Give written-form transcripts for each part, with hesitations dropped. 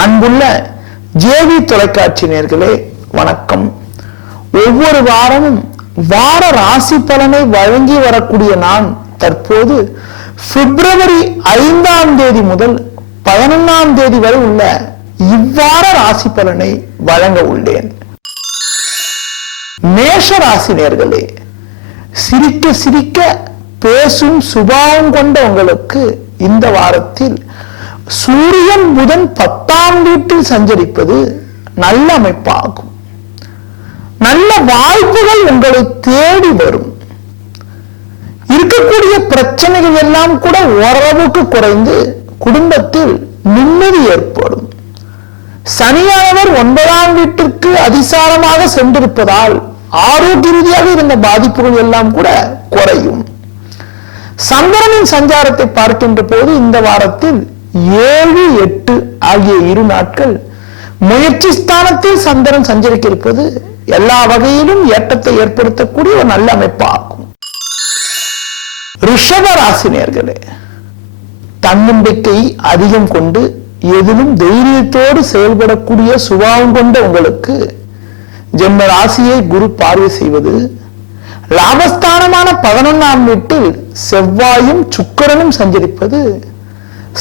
அன்புள்ள ஜேவி தொலைக்காட்சி நேயர்களே வணக்கம். ஒவ்வொரு வாரமும் வார ராசி பலனை வழங்கி வரக்கூடிய நான் தற்போது பிப்ரவரி 5ஆம் தேதி முதல் 11ஆம் தேதி வரை உள்ள இவ்வார ராசி பலனை வழங்க உள்ளேன். மேஷ ராசி நேயர்களே, சிரிக்க சிரிக்க பேசும் சுபாவம் கொண்ட உங்களுக்கு இந்த வாரத்தில் சூரியன் புதன் 10ஆம் வீட்டில் சஞ்சரிப்பது நல்ல அமைப்பாகும். நல்ல வாய்ப்புகள் உங்களை தேடி வரும். இருக்கக்கூடிய பிரச்சனைகள் எல்லாம் கூட ஓரளவுக்கு குறைந்து குடும்பத்தில் நிம்மதி ஏற்படும். சனியானவர் 9ஆம் வீட்டிற்கு அதிசாரமாக சென்றிருப்பதால் ஆரோக்கிய ரீதியாக இருந்த பாதிப்புகள் எல்லாம் கூட குறையும். சந்திரனின் சஞ்சாரத்தை பார்க்கின்ற போது இந்த வாரத்தில் 7, 8 ஆகிய 2 நாட்கள் முயற்சி ஸ்தானத்தில் சந்திரன் சஞ்சரிக்க இருப்பது எல்லா வகையிலும் ஏற்றத்தை ஏற்படுத்தக்கூடிய ஒரு நல்ல அமைப்பாகும். ரிஷப ராசி நேயர்களே, தன்னம்பிக்கை அதிகம் கொண்டு எதிலும் தைரியத்தோடு செயல்படக்கூடிய சுபாவம் கொண்ட உங்களுக்கு ஜென்ம ராசியை குரு பார்வை செய்வது, லாபஸ்தானமான 11ஆம் வீட்டில் செவ்வாயும் சுக்கிரனும் சஞ்சரிப்பது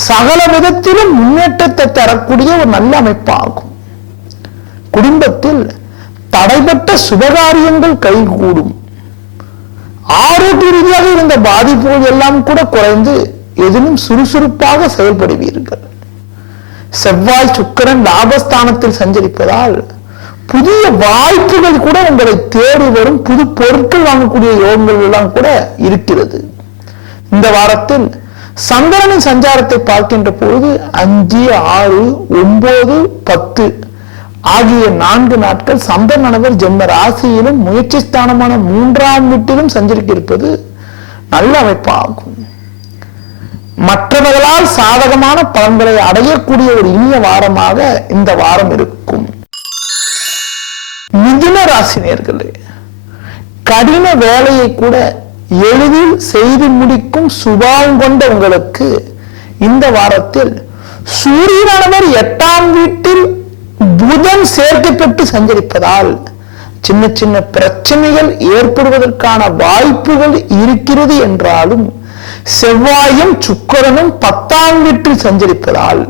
சகல விதத்திலும் முன்னேற்றத்தை தரக்கூடிய ஒரு நல்ல அமைப்பாகும். குடும்பத்தில் தடைபட்ட சுபகாரியங்கள் கைகூடும். ஆரோக்கிய ரீதியாக இருந்த பாதிப்புகள் எல்லாம் கூட குறைந்து எதிலும் சுறுசுறுப்பாக செயல்படுவீர்கள். செவ்வாய் சுக்கிரன் லாபஸ்தானத்தில் சஞ்சரிப்பதால் புதிய வாய்ப்புகள் கூட உங்களை தேடி வரும். புது பொருட்கள் வாங்கக்கூடிய யோகங்கள் எல்லாம் கூட இருக்கிறது. இந்த வாரத்தில் சந்திரனின் சஞ்சாரத்தை பார்க்கின்ற போது 5, 6, 9, 10 ஆகிய 4 நாட்கள் சந்திரனானவர் ஜென்ம ராசியிலும் முயற்சி ஸ்தானமான 3ஆம் வீட்டிலும் சஞ்சரிக்க இருப்பது நல்ல அமைப்பாகும். மற்றவர்களால் சாதகமான பலன்களை அடையக்கூடிய ஒரு இனிய வாரமாக இந்த வாரம் இருக்கும். மிதுன ராசி நேயர்களே, கடின வேலையை கூட எளிதில் செய்து முடிக்கும் சுபாவம் கொண்ட உங்களுக்கு இந்த வாரத்தில் சூரியனானவர் 8ஆம் வீட்டில் புதன் சேர்க்கப்பட்டு சஞ்சரிப்பதால் சின்ன சின்ன பிரச்சனைகள் ஏற்படுவதற்கான வாய்ப்புகள் இருக்கிறது என்றாலும் செவ்வாயும் சுக்கிரனும் 10ஆம் வீட்டில் சஞ்சரிப்பதால்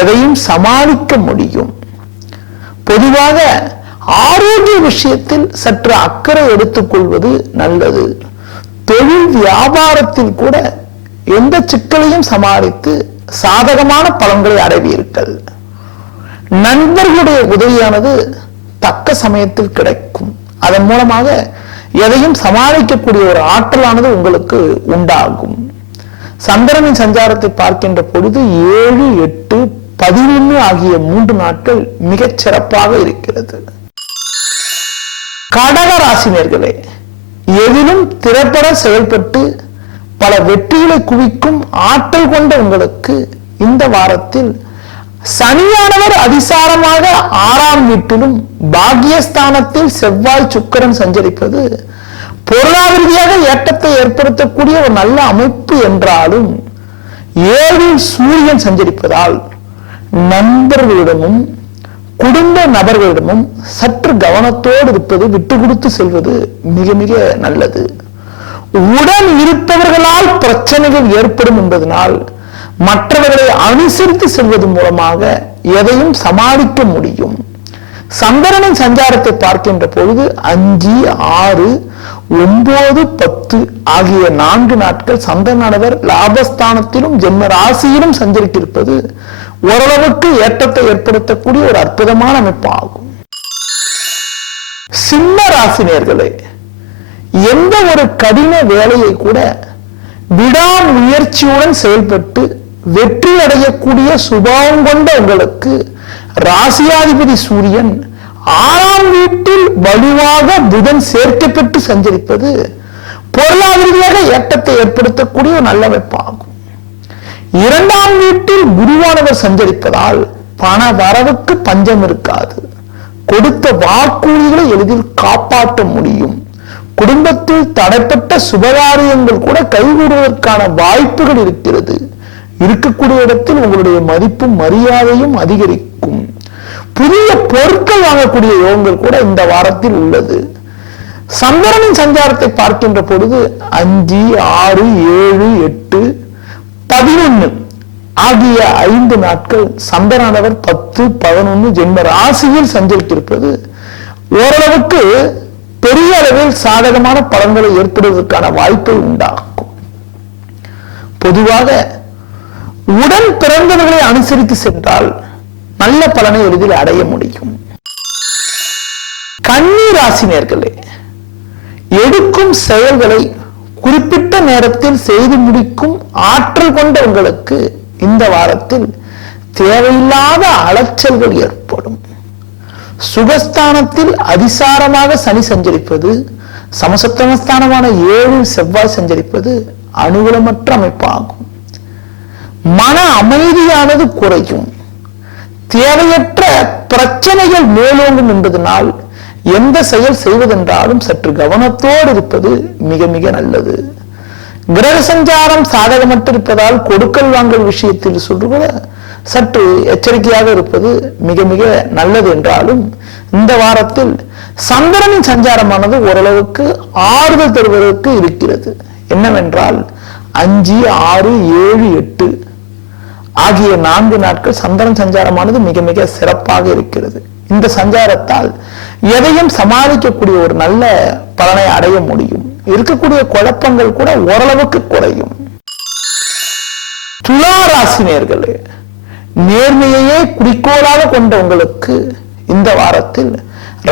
எதையும் சமாளிக்க முடியும். பொதுவாக ஆரோக்கிய விஷயத்தில் சற்று அக்கறை எடுத்துக் கொள்வது நல்லது. தொழில் வியாபாரத்தில் கூட எந்த சிக்கலையும் சமாளித்து சாதகமான பலன்களை அடைவீர்கள். நண்பர்களுடைய உதவியானது தக்க சமயத்தில் கிடைக்கும். அதன் மூலமாக எதையும் சமாளிக்கக்கூடிய ஒரு ஆற்றலானது உங்களுக்கு உண்டாகும். சந்திரனின் சஞ்சாரத்தை பார்க்கின்ற பொழுது 7, 8, 11 ஆகிய 3 நாட்கள் மிகச் சிறப்பாக இருக்கிறது. கடக ராசி நேயர்களே, எதிலும் திறப்பட செயல்பட்டு பல வெற்றிகளை குவிக்கும் ஆற்றல் கொண்ட உங்களுக்கு இந்த வாரத்தில் சனியானவர் அதிசாரமாக 6ஆம் வீட்டிலும் பாக்கியஸ்தானத்தில் செவ்வாய் சுக்கிரன் சஞ்சரிப்பது பொருளாதார ரீதியாக ஏற்றத்தை ஏற்படுத்தக்கூடிய ஒரு நல்ல அமைப்பு என்றாலும் 7இல் சூரியன் சஞ்சரிப்பதால் நண்பர்களிடமும் குடும்ப நபர்களிடமும் சற்று கவனத்தோடு இருப்பது, விட்டு கொடுத்து செல்வது மிக மிக நல்லது. உடன் இருப்பவர்களால் பிரச்சனைகள் ஏற்படும் என்பதனால் மற்றவர்களை அனுசரித்து செல்வது மூலமாக எதையும் சமாளிக்க முடியும். சந்திரனின் சஞ்சாரத்தை பார்க்கின்ற பொழுது 5, 6, 9, 10 ஆகிய 4 நாட்கள் சந்திரனானவர் லாபஸ்தானத்திலும் ஜென்ம ராசியிலும் சஞ்சரித்திருப்பது ஓரளவுக்கு ஏற்றத்தை ஏற்படுத்தக்கூடிய ஒரு அற்புதமான அமைப்பாகும். சிம்ம ராசி நேயர்களே, எந்த ஒரு கடின வேலையை கூட விடாமுயற்சியுடன் செயல்பட்டு வெற்றி அடையக்கூடிய சுபாவம் கொண்ட உங்களுக்கு ராசியாதிபதி சூரியன் 6ஆம் வீட்டில் வலுவாக புதன் சேர்க்கப்பட்டு சஞ்சரிப்பது பொருளாதார ஏற்றத்தை ஏற்படுத்தக்கூடிய ஒரு நல்ல அமைப்பாகும். 2ஆம் வீட்டில் குருவானவர் சஞ்சரிப்பதால் பண வரவுக்கு பஞ்சம் இருக்காது. கொடுத்த வாக்குறுதிகளை எளிதில் காப்பாற்ற முடியும். குடும்பத்தில் தடைப்பட்ட சுபகாரியங்கள் கூட கைகூடுவதற்கான வாய்ப்புகள் இருக்கிறது. இருக்கக்கூடிய இடத்தில் உங்களுடைய மதிப்பும் மரியாதையும் அதிகரிக்கும். புதிய பொருட்கள் வாங்கக்கூடிய யோகங்கள் கூட இந்த வாரத்தில் உள்ளது. சந்திரனின் சஞ்சாரத்தை பார்க்கின்ற பொழுது 5, 6, 7, 8, 11 ஆகிய 5 நாட்கள் சந்திரனானவர் 10, 11 ஜென்ம ராசியில் சஞ்சரித்திருப்பது ஓரளவுக்கு பெரிய அளவில் சாதகமான பலன்களை ஏற்படுவதற்கான வாய்ப்பை உண்டாக்கும். பொதுவாக உடன் பிறந்தவர்களை அனுசரித்து சென்றால் நல்ல பலனை எளிதில் அடைய முடியும். கன்னி ராசினியர்களே, எடுக்கும் செயல்களை குறிப்பிட்ட நேரத்தில் செய்து முடிக்கும் ஆற்றல் கொண்ட உங்களுக்கு இந்த வாரத்தில் தேவையில்லாத அலைச்சல்கள் ஏற்படும். சுகஸ்தானத்தில் அதிசாரமாக சனி சஞ்சரிப்பது, சமசப்தமஸ்தானமான 7 செவ்வாய் சஞ்சரிப்பது அனுகூலமற்ற அமைப்பாகும். மன அமைதியானது குறையும். தேவையற்ற பிரச்சனைகள் மேலோங்கும் என்பதனால் எந்த செயல் செய்வதென்றாலும் சற்று கவனத்தோடு இருப்பது மிக மிக நல்லது. கிரக சஞ்சாரம் சாதகமற்று இருப்பதால் கொடுக்கல் வாங்கல் விஷயத்தில் சொல்லுவத சற்று எச்சரிக்கையாக இருப்பது மிக மிக நல்லது என்றாலும் இந்த வாரத்தில் சந்திரனின் சஞ்சாரமானது ஓரளவுக்கு ஆறுதல் தருவதற்கு இருக்கிறது. என்னவென்றால் 5, 6, 7, 8 ஆகிய 4 நாட்கள் சந்திரன் சஞ்சாரமானது மிக மிக சிறப்பாக இருக்கிறது. இந்த சஞ்சாரத்தால் எதையும் சமாளிக்கக்கூடிய ஒரு நல்ல பலனை அடைய முடியும். இருக்கக்கூடிய குழப்பங்கள் கூட ஓரளவுக்கு குறையும். துலா ராசினியர்களே, நேர்மையையே குறிக்கோளாக கொண்ட உங்களுக்கு இந்த வாரத்தில்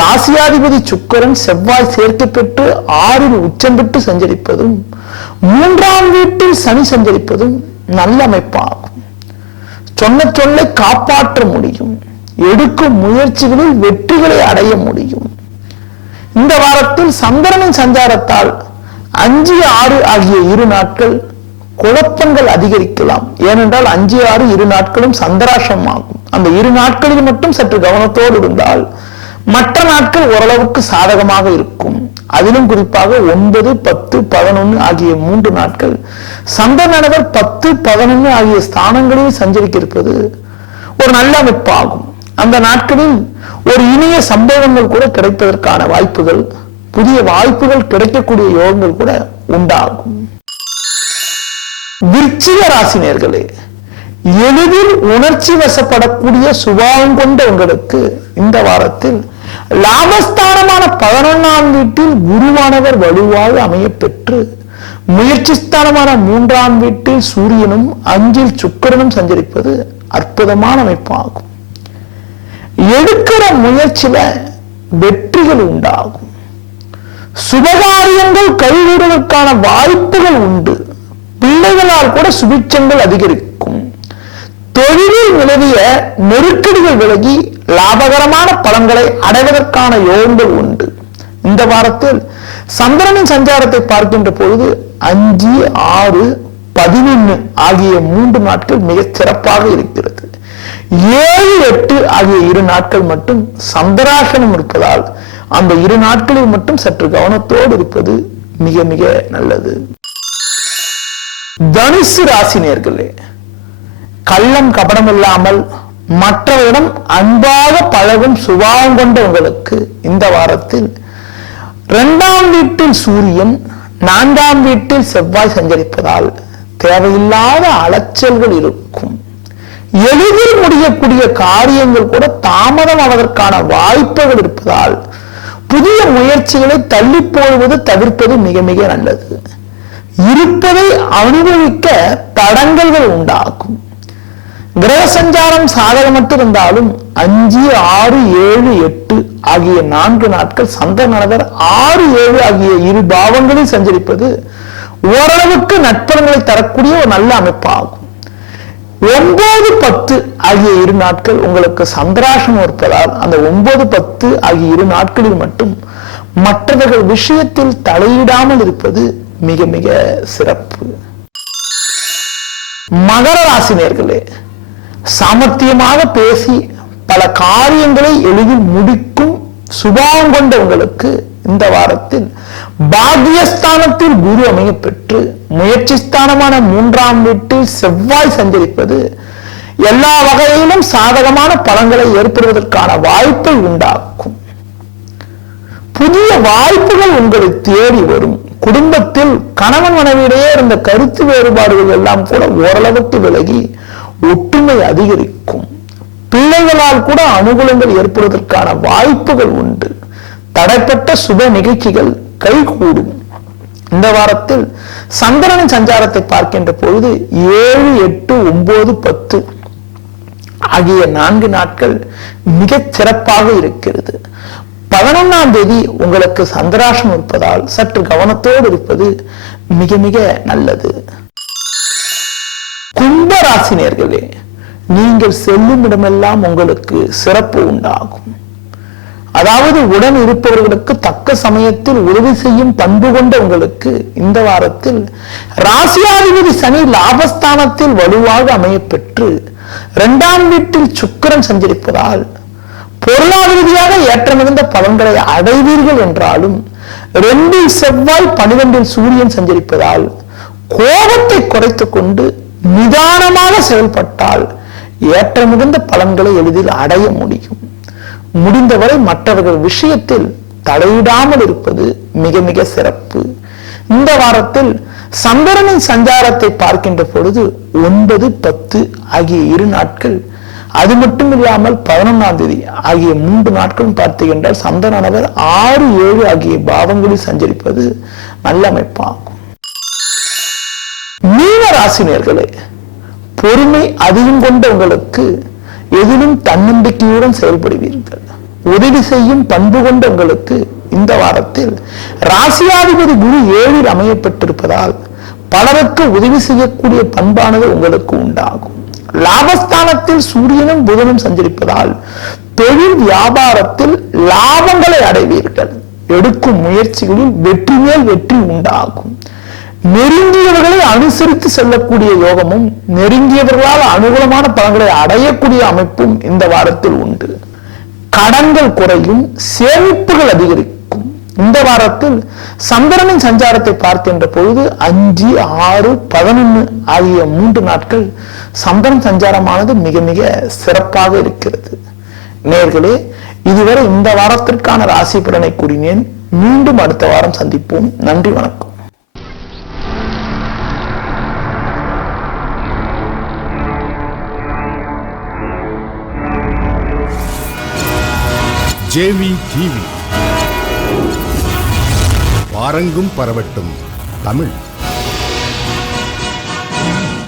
ராசியாதிபதி சுக்கிரன் செவ்வாய் சேர்க்கை பெற்று 6 உச்சம் பெற்று சஞ்சரிப்பதும் 3ஆம் வீட்டில் சனி சஞ்சரிப்பதும் நல்ல அமைப்பாகும். சொன்ன சொல்லை காப்பாற்ற முடியும். எடுக்கும் முயற்சிகளில் வெற்றிகளை அடைய முடியும். இந்த வாரத்தில் சந்திரனின் சஞ்சாரத்தால் 5, 6 ஆகிய 2 நாட்கள் குழப்பங்கள் அதிகரிக்கலாம். ஏனென்றால் 5, 6 2 நாட்களும் சந்திராஷ்டம் ஆகும். அந்த 2 நாட்களில் மட்டும் சற்று கவனத்தோடு இருந்தால் மற்ற நாட்கள் ஓரளவுக்கு சாதகமாக இருக்கும். அதிலும் குறிப்பாக 9, 10, 11 ஆகிய 3 நாட்கள் சந்திரனானவர் 10, 11 ஆகிய ஸ்தானங்களில் சஞ்சரிக்க இருப்பது ஒரு நல்ல அமைப்பாகும். அந்த நாட்களில் ஒரு இனிய சம்பவங்கள் கூட கிடைப்பதற்கான வாய்ப்புகள், புதிய வாய்ப்புகள் கிடைக்கக்கூடிய யோகங்கள் கூட உண்டாகும். விருச்சிக ராசினியர்களே, எளிதில் உணர்ச்சி வசப்படக்கூடிய சுபாவம் கொண்ட உங்களுக்கு இந்த வாரத்தில் லாபஸ்தானமான 11ஆம் வீட்டில் குருவானவர் வலுவாக அமைய பெற்று முயற்சி ஸ்தானமான 3ஆம் வீட்டில் சூரியனும் 5இல் சுக்கிரனும் சஞ்சரிப்பது அற்புதமான அமைப்பாகும். எடுக்கிற முயற்சியில வெற்றிகள் உண்டாகும். சுபகாரியங்கள் கைவிடுவதற்கான வாய்ப்புகள் உண்டு. பிள்ளைகளால் கூட சுபிட்சங்கள் அதிகரிக்கும். தொழிலில் நிலவிய நெருக்கடிகள் விலகி லாபகரமான பலன்களை அடைவதற்கான யோகங்கள் உண்டு. இந்த வாரத்தில் சந்திரனின் சஞ்சாரத்தை பார்க்கின்ற பொழுது 5, 6, 11 ஆகிய 3 நாட்கள் மிகச் சிறப்பாக இருக்கிறது. 7, 8 ஆகிய 2 நாட்கள் மட்டும் சந்திராசனம் இருப்பதால் அந்த 2 நாட்களில் மட்டும் சற்று கவனத்தோடு இருப்பது மிக மிக நல்லது. தனுசு ராசினியர்களே, கள்ளம் கபடம் இல்லாமல் மற்றவரிடம் அன்பாக பழகும் சுபாவம் கொண்ட உங்களுக்கு இந்த வாரத்தில் 2ஆம் வீட்டில் சூரியன் 4ஆம் வீட்டில் செவ்வாய் சஞ்சரிப்பதால் தேவையில்லாத அலைச்சல்கள் இருக்கும். எளிதில் முடியக்கூடிய காரியங்கள் கூட தாமதம் ஆவதற்கான வாய்ப்புகள் இருப்பதால் புதிய முயற்சிகளை தள்ளி போடுவது தவிர்ப்பது மிக மிக நல்லது. இருப்பதை அனுபவிக்க தடங்கல்கள் உண்டாகும். கிரக சஞ்சாரம் சாதகமற்று இருந்தாலும் 5, 6, 7, 8 ஆகிய 4 நாட்கள் சந்திரனானவர் 6, 7 ஆகிய 2 பாவங்களில் சஞ்சரிப்பது ஓரளவுக்கு நட்பலன்களை தரக்கூடிய ஒரு நல்ல அமைப்பாகும். 9, 10 ஆகிய 2 நாட்கள் உங்களுக்கு சந்திராசனம் இருப்பதால் அந்த 9, 10 ஆகிய 2 நாட்களில் மட்டும் மற்றவர்கள் விஷயத்தில் தலையிடாமல் இருப்பது மிக மிக சிறப்பு. மகர ராசினியர்களே, சாமர்த்தியமாக பேசி பல காரியங்களை எளிதில் முடிக்கும் சுபாவம் கொண்ட உங்களுக்கு இந்த வாரத்தில் பாக்கியஸ்தானத்தில் குரு அமைய பெற்று முயற்சி ஸ்தானமான 3ஆம் வீட்டில் செவ்வாய் சஞ்சரிப்பது எல்லா வகையிலும் சாதகமான பலன்களை ஏற்படுவதற்கான வாய்ப்பை உண்டாக்கும். புதிய வாய்ப்புகள் உங்களை தேடி வரும். குடும்பத்தில் கணவன் மனைவியிடையே இருந்த கருத்து வேறுபாடுகள் எல்லாம் கூட ஓரளவுக்கு விலகி ஒற்றுமை அதிகரிக்கும். பிள்ளைகளால் கூட அனுகூலங்கள் ஏற்படுவதற்கான வாய்ப்புகள் உண்டு. தடைப்பட்ட சுப நிகழ்ச்சிகள் கைகூடும். இந்த வாரத்தில் சந்திரனின் சஞ்சாரத்தை பார்க்கின்ற பொழுது 7, 8, 9, 10 ஆகிய 4 நாட்கள் மிகச் சிறப்பாக இருக்கிறது. 11ஆம் தேதி உங்களுக்கு சந்திராஷ்டம் இருப்பதால் சற்று கவனத்தோடு இருப்பது மிக மிக நல்லது. கும்பராசினியர்களே, நீங்கள் செல்லும் இடமெல்லாம் உங்களுக்கு சிறப்பு உண்டாகும். அதாவது உடன் இருப்பவர்களுக்கு தக்க சமயத்தில் உதவி செய்யும் பண்பு கொண்ட உங்களுக்கு இந்த வாரத்தில் ராசியாதிபதி சனி லாபஸ்தானத்தில் வலுவாக அமையப்பெற்று 2ஆம் வீட்டில் சுக்கிரன் சஞ்சரிப்பதால் பொருளாதார ரீதியாக ஏற்ற மிகுந்த பலன்களை அடைவீர்கள் என்றாலும் 2இல் செவ்வாய் 12இல் சூரியன் சஞ்சரிப்பதால் கோபத்தை குறைத்துக் கொண்டு நிதானமாக செயல்பட்டால் ஏற்ற மிகுந்த பலன்களை எளிதில் அடைய முடியும். முடிந்தவரை மற்றவர்கள் விஷயத்தில் தலையிடாமல் இருப்பது மிக மிக சிறப்பு. இந்த வாரத்தில் சந்திரனின் சஞ்சாரத்தை பார்க்கின்ற பொழுது 9, 10 ஆகிய 2 நாட்கள், அது மட்டும் இல்லாமல் 11ஆம் தேதி ஆகிய 3 நாட்களும் பார்த்தீங்கன்றால் சந்திரனானவர் 6, 7 ஆகிய பாவங்களில் சஞ்சரிப்பது நல்ல அமைப்பாகும். மீன ராசினியர்களே, பொறுமை அதிகம் கொண்ட உங்களுக்கு எதிலும் தன்னம்பிக்கையுடன் செயல்படுவீர்கள். உதவி செய்யும் பண்பு கொண்ட உங்களுக்கு இந்த வாரத்தில் ராசியாதிபதி குரு 7இல் அமையப்பட்டிருப்பதால் பலருக்கு உதவி செய்யக்கூடிய பண்பானது உங்களுக்கு உண்டாகும். லாபஸ்தானத்தில் சூரியனும் புதனும் சஞ்சரிப்பதால் தொழில் வியாபாரத்தில் லாபங்களை அடைவீர்கள். எடுக்கும் முயற்சிகளில் வெற்றி மேல் வெற்றி உண்டாகும். நெருங்கியவர்களை அனுசரித்து செல்லக்கூடிய யோகமும் நெருங்கியவர்களால் அனுகூலமான பலன்களை அடையக்கூடிய அமைப்பும் இந்த வாரத்தில் உண்டு. கடன்கள் குறையும், சேமிப்புகள் அதிகரிக்கும். இந்த வாரத்தில் சந்திரனின் சஞ்சாரத்தை பார்க்கின்ற பொழுது 5, 6, 11 ஆகிய 3 நாட்கள் சந்திரன் சஞ்சாரமானது மிக மிக சிறப்பாக இருக்கிறது. நேயர்களே, இதுவரை இந்த வாரத்திற்கான ராசி பலனை கூறினேன். மீண்டும் அடுத்த வாரம் சந்திப்போம். நன்றி, வணக்கம். ஜேவி டிவி, வாரங்கும் பரவட்டும் தமிழ்.